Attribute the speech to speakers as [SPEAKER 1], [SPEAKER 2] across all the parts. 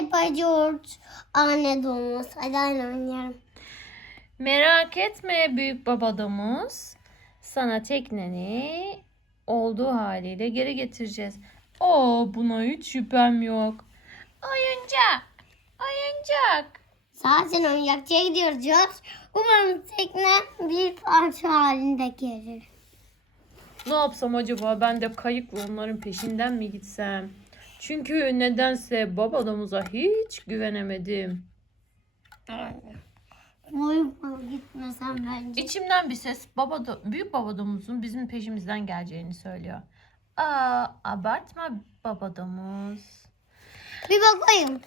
[SPEAKER 1] Peppa George, anne domuz. Hadi aynı oynayalım.
[SPEAKER 2] Merak etme büyük baba domuz. Sana tekneni olduğu haliyle geri getireceğiz. Aa buna hiç şüphem yok. Oyuncak. Oyuncak.
[SPEAKER 1] Zaten oyuncakçıya gidiyoruz George. Umarım tekne bir parça halinde gelir.
[SPEAKER 2] Ne yapsam acaba ben de kayıkla onların peşinden mi gitsem? Çünkü nedense baba domuza hiç güvenemedim.
[SPEAKER 1] Gitmesem bence.
[SPEAKER 2] İçimden bir ses baba büyük baba domuzun bizim peşimizden geleceğini söylüyor. Aa abartma baba domuz.
[SPEAKER 1] Bir bakayım.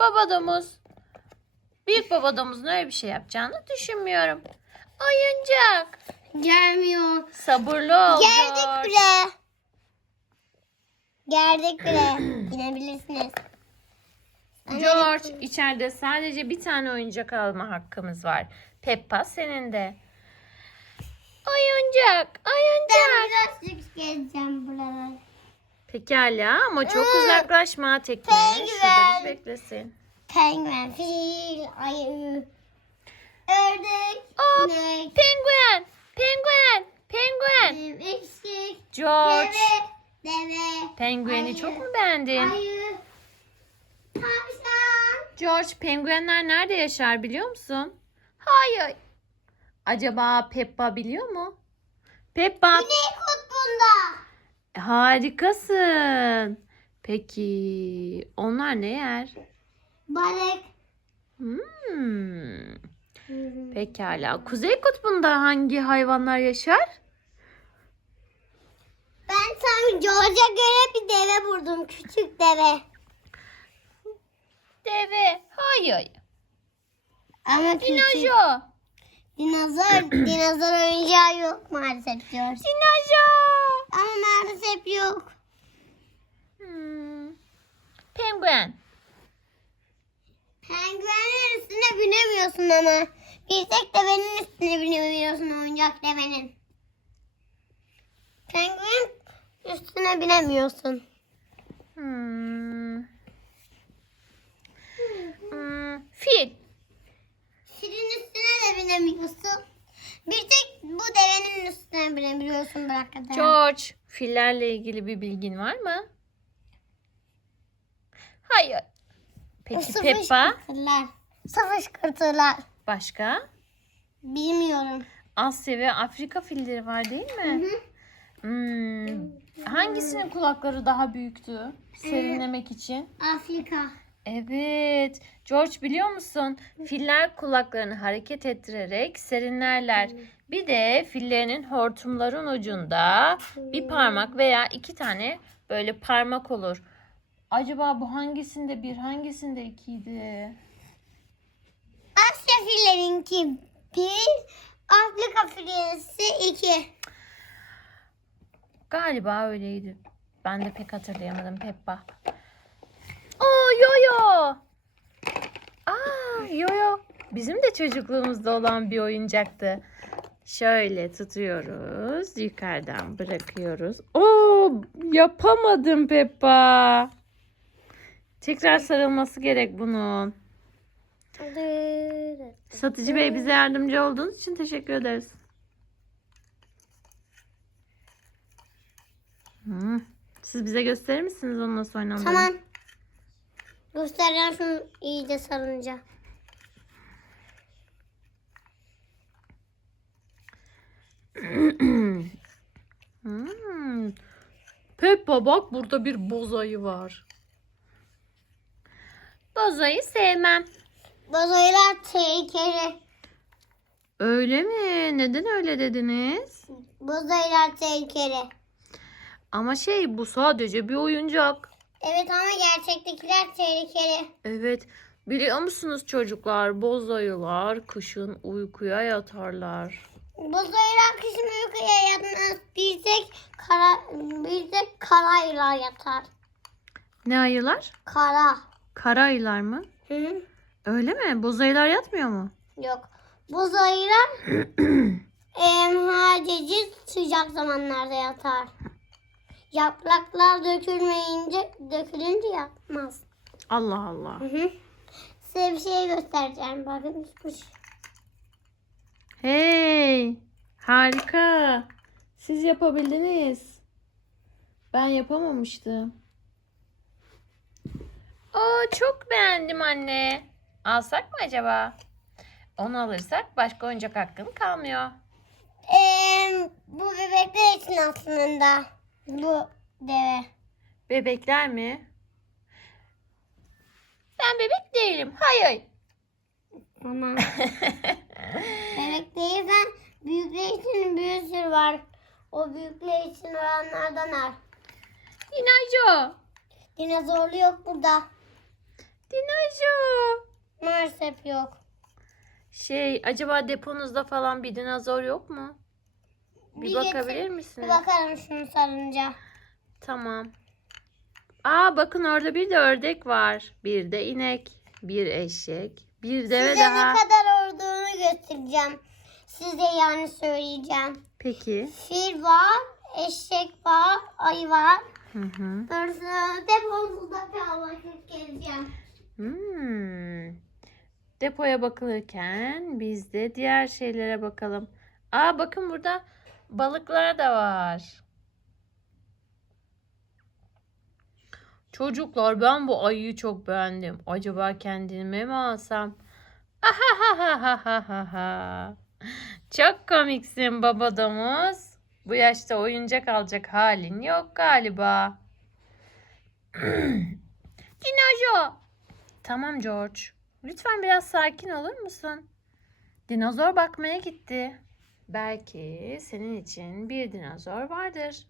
[SPEAKER 2] Baba domuz. Büyük baba domuzun öyle bir şey yapacağını düşünmüyorum. Oyuncak.
[SPEAKER 1] Gelmiyor.
[SPEAKER 2] Sabırlı ol.
[SPEAKER 1] Geldik
[SPEAKER 2] George.
[SPEAKER 1] bile. Geldik bile. İnebilirsiniz.
[SPEAKER 2] George içeride sadece bir tane oyuncak alma hakkımız var. Peppa senin de. Oyuncak, oyuncak.
[SPEAKER 1] Ben birazcık gezeceğim buraları.
[SPEAKER 2] Pekala ama çok
[SPEAKER 1] Iı,
[SPEAKER 2] uzaklaşma tekne.
[SPEAKER 1] penguen.
[SPEAKER 2] Beklesin.
[SPEAKER 1] Penguen, fil, ayı, ördek,
[SPEAKER 2] Aa,
[SPEAKER 1] inek,
[SPEAKER 2] Penguen, penguen, penguen.
[SPEAKER 1] eşek,
[SPEAKER 2] George,
[SPEAKER 1] deve, deve,
[SPEAKER 2] pengueni
[SPEAKER 1] ayı,
[SPEAKER 2] çok mu beğendin?
[SPEAKER 1] ayı, tavşan.
[SPEAKER 2] George, penguenler nerede yaşar biliyor musun? Hayır. Acaba Peppa biliyor mu? Peppa,
[SPEAKER 1] Güney kutbunda.
[SPEAKER 2] harikasın. Peki, onlar ne yer?
[SPEAKER 1] Balık.
[SPEAKER 2] Hmm. Pekala. Kuzey kutbunda hangi hayvanlar yaşar?
[SPEAKER 1] Tam George'a göre bir deve buldum. Küçük deve.
[SPEAKER 2] Deve. Hayır.
[SPEAKER 1] Ama küçük.
[SPEAKER 2] Dinozor.
[SPEAKER 1] Dinozor. dinozor oyuncağı yok maalesef George.
[SPEAKER 2] Dinozor.
[SPEAKER 1] Ama maalesef yok.
[SPEAKER 2] Hmm. Penguen.
[SPEAKER 1] Penguenin üstüne binemiyorsun ama. Bir tek devenin üstüne binemiyorsun oyuncak devenin. Penguen üstüne binemiyorsun.
[SPEAKER 2] Hmm. Hmm. Fil.
[SPEAKER 1] Filin üstüne de binemiyorsun. Bir tek bu devenin üstüne binebiliyorsun bırak kadar.
[SPEAKER 2] George. Fillerle ilgili bir bilgin var mı? Hayır. Peki Peppa?
[SPEAKER 1] Sıfışkırtırlar. Sıfışkırtırlar.
[SPEAKER 2] Başka?
[SPEAKER 1] Bilmiyorum.
[SPEAKER 2] Asya ve Afrika filleri var değil mi? Hmm. Hangisinin kulakları daha büyüktü? Serinlemek için.
[SPEAKER 1] Afrika.
[SPEAKER 2] Evet. George biliyor musun? Filler kulaklarını hareket ettirerek serinlerler. Bir de fillerinin hortumların ucunda bir parmak veya iki tane böyle parmak olur. Acaba bu hangisinde bir, hangisinde ikiydi?
[SPEAKER 1] Asya filerinki bir. Afrika filinsi iki.
[SPEAKER 2] Galiba öyleydi. Ben de pek hatırlayamadım Peppa. Oo yoyo. Aa yoyo. Bizim de çocukluğumuzda olan bir oyuncaktı. Şöyle tutuyoruz. Yukarıdan bırakıyoruz. Oo yapamadım Peppa. Tekrar sarılması gerek bunun. Satıcı bey bize yardımcı olduğunuz için teşekkür ederiz. Hmm. Siz bize gösterir misiniz onu nasıl oynandığını?
[SPEAKER 1] Tamam. Göstereceğim şunu iyice sarınca.
[SPEAKER 2] Hmm. Peppa bak burada bir bozayı var. Bozayı sevmem.
[SPEAKER 1] Bozoylar tehlikeli.
[SPEAKER 2] Öyle mi? Neden öyle dediniz?
[SPEAKER 1] Bozoylar tehlikeli.
[SPEAKER 2] Ama şey bu sadece bir oyuncak.
[SPEAKER 1] Evet ama gerçektekiler tehlikeli.
[SPEAKER 2] Evet. Biliyor musunuz çocuklar? Bozayılar kışın uykuya yatarlar.
[SPEAKER 1] Bozoylar kışın uykuya yatmaz. Bir tek kara, bir tek karayla yatar.
[SPEAKER 2] Ne ayılar?
[SPEAKER 1] Kara.
[SPEAKER 2] Kara ayılar mı?
[SPEAKER 1] Hı -hı.
[SPEAKER 2] Öyle mi? Bozayılar yatmıyor mu?
[SPEAKER 1] Yok. Bozoylar em, sadece sıcak zamanlarda yatar. Yapraklar dökülmeyince, dökülünce yapmaz.
[SPEAKER 2] Allah Allah.
[SPEAKER 1] Hı hı. Size bir şey göstereceğim. Bakın düşmüş.
[SPEAKER 2] Hey, harika. Siz yapabildiniz. Ben yapamamıştım. Aa, çok beğendim anne. Alsak mı acaba? Onu alırsak başka oyuncak hakkın kalmıyor.
[SPEAKER 1] Ee, bu bebekler için aslında bu deve.
[SPEAKER 2] Bebekler mi? Ben bebek değilim. Hayır.
[SPEAKER 1] Ama bebek değilsen büyükler için bir sürü var. O büyükler için olanlardan al.
[SPEAKER 2] Dinajo.
[SPEAKER 1] Dinozorlu yok burada.
[SPEAKER 2] Dinajo.
[SPEAKER 1] Maalesef yok.
[SPEAKER 2] Şey, acaba deponuzda falan bir dinozor yok mu? Bir,
[SPEAKER 1] Bir
[SPEAKER 2] bakabilir
[SPEAKER 1] getir-
[SPEAKER 2] misiniz?
[SPEAKER 1] Bir bakarım şunu sarınca.
[SPEAKER 2] Tamam. Aa bakın orada bir de ördek var. Bir de inek, bir eşek, bir deve
[SPEAKER 1] Size
[SPEAKER 2] daha.
[SPEAKER 1] ne kadar olduğunu göstereceğim. Size yani söyleyeceğim.
[SPEAKER 2] Peki.
[SPEAKER 1] Fil var, eşek var, ayı var.
[SPEAKER 2] Hı hı.
[SPEAKER 1] Sonra depomuzda kalmak geleceğim.
[SPEAKER 2] Hmm. Depoya bakılırken biz de diğer şeylere bakalım. Aa bakın burada balıklar da var. Çocuklar ben bu ayıyı çok beğendim. Acaba kendime mi alsam? Ahahahahaha. Çok komiksin baba domuz. Bu yaşta oyuncak alacak halin yok galiba. Dinojo. Tamam George. Lütfen biraz sakin olur musun? Dinozor bakmaya gitti. Belki senin için bir dinozor vardır.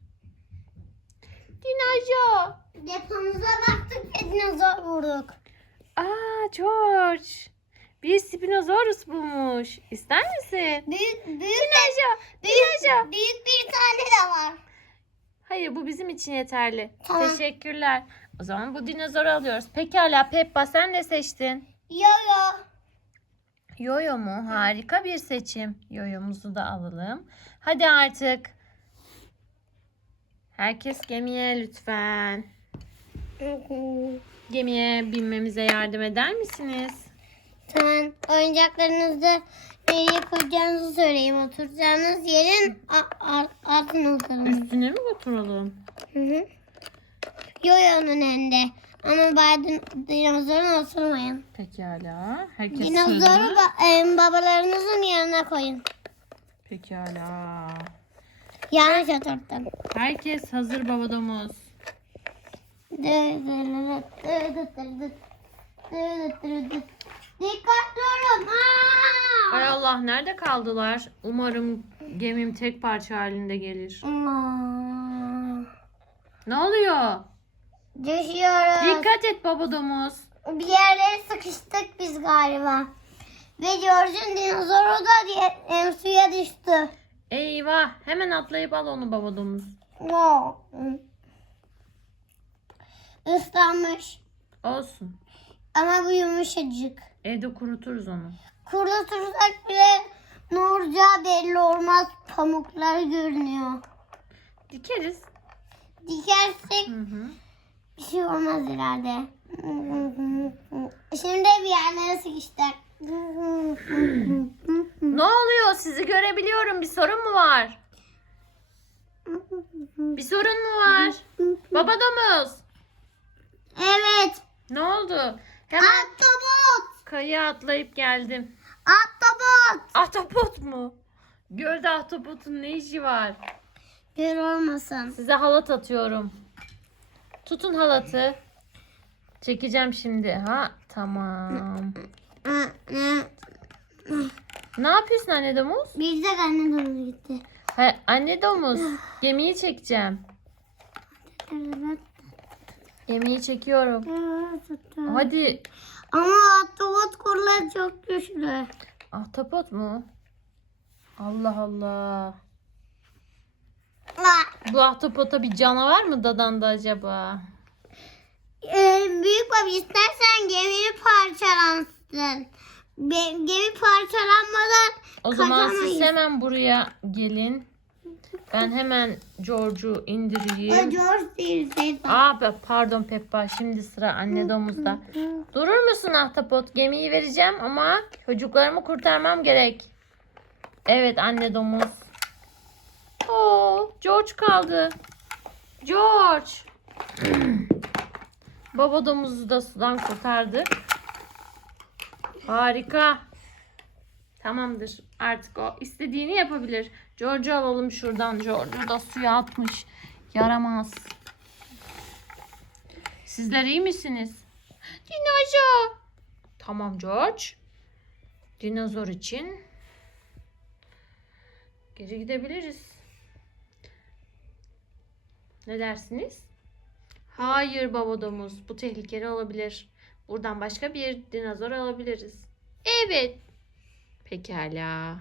[SPEAKER 2] Dinojo.
[SPEAKER 1] Depomuza baktık ve dinozor vurduk.
[SPEAKER 2] Aa George. Bir Spinosaurus bulmuş. İster misin?
[SPEAKER 1] Büyük, büyük,
[SPEAKER 2] Dinojo.
[SPEAKER 1] büyük, büyük bir tane de var.
[SPEAKER 2] Hayır bu bizim için yeterli.
[SPEAKER 1] Tamam.
[SPEAKER 2] Teşekkürler. O zaman bu dinozoru alıyoruz. Pekala Peppa sen ne seçtin?
[SPEAKER 1] Yo yo.
[SPEAKER 2] Yoyo mu? Harika bir seçim. Yoyomuzu da alalım. Hadi artık. Herkes gemiye lütfen. Gemiye binmemize yardım eder misiniz?
[SPEAKER 1] Tamam. Oyuncaklarınızı nereye koyacağınızı söyleyeyim. Oturacağınız yerin altına oturun.
[SPEAKER 2] Üstüne mi oturalım?
[SPEAKER 1] Hı hı. Yoyo'nun önünde. Ama bari dinozorun oturmayın.
[SPEAKER 2] Pekala. Herkes
[SPEAKER 1] Dinozoru ba- e, babalarınızın yanına koyun.
[SPEAKER 2] Pekala.
[SPEAKER 1] Yanlış oturttum.
[SPEAKER 2] Herkes hazır babadomuz.
[SPEAKER 1] Dikkatli olun. Aa!
[SPEAKER 2] Ay Allah nerede kaldılar? Umarım gemim tek parça halinde gelir.
[SPEAKER 1] Aa!
[SPEAKER 2] Ne oluyor?
[SPEAKER 1] Düşüyoruz.
[SPEAKER 2] Dikkat et babadomuz.
[SPEAKER 1] Bir yerlere sıkıştık biz galiba. Ve George'un dinozoru da diye, em, suya düştü.
[SPEAKER 2] Eyvah hemen atlayıp al onu babadomuz.
[SPEAKER 1] Wow. Islanmış.
[SPEAKER 2] Olsun.
[SPEAKER 1] Ama bu yumuşacık.
[SPEAKER 2] Evde kuruturuz onu.
[SPEAKER 1] Kurutursak bile ne olacağı belli olmaz. Pamuklar görünüyor.
[SPEAKER 2] Dikeriz.
[SPEAKER 1] Dikersek
[SPEAKER 2] Hı hı.
[SPEAKER 1] Bir şey olmaz herhalde. Şimdi bir yerlere sıkıştık.
[SPEAKER 2] Ne oluyor? Sizi görebiliyorum. Bir sorun mu var? Bir sorun mu var? Babadomuz.
[SPEAKER 1] Evet.
[SPEAKER 2] Ne oldu? Hemen
[SPEAKER 1] Ahtapot.
[SPEAKER 2] kayaya atlayıp geldim.
[SPEAKER 1] Ahtapot.
[SPEAKER 2] Ahtapot mu? Gölde ahtapotun ne işi var?
[SPEAKER 1] Bir olmasın.
[SPEAKER 2] Size halat atıyorum. Tutun halatı. Çekeceğim şimdi. Ha tamam. Ne yapıyorsun anne domuz?
[SPEAKER 1] Bir de anne doğru gitti.
[SPEAKER 2] Ha, anne domuz. Gemiyi çekeceğim. Gemiyi çekiyorum. Hadi.
[SPEAKER 1] Ama ahtapot kolları çok güçlü.
[SPEAKER 2] Ahtapot mu? Allah Allah. Bu ahtapota bir canavar mı dadandı acaba?
[SPEAKER 1] Ee, büyük baba istersen gemi parçalansın. Gemi parçalanmadan
[SPEAKER 2] O zaman siz
[SPEAKER 1] Kaçamayız.
[SPEAKER 2] hemen buraya gelin. Ben hemen George'u indireyim.
[SPEAKER 1] George değil. Şey,
[SPEAKER 2] Aa be- pardon Peppa şimdi sıra anne domuzda. Durur musun ahtapot? Gemiyi vereceğim ama çocuklarımı kurtarmam gerek. Evet anne domuz. Oo, George kaldı. George. Baba domuzu da sudan kurtardık. Harika. Tamamdır. Artık o istediğini yapabilir. George'u alalım şuradan. George'u da suya atmış. Yaramaz. Sizler iyi misiniz? Dinozor. Tamam George. Dinozor için geri gidebiliriz. Ne dersiniz? Hayır baba domuz. Bu tehlikeli olabilir. Buradan başka bir dinozor alabiliriz. Evet. Pekala.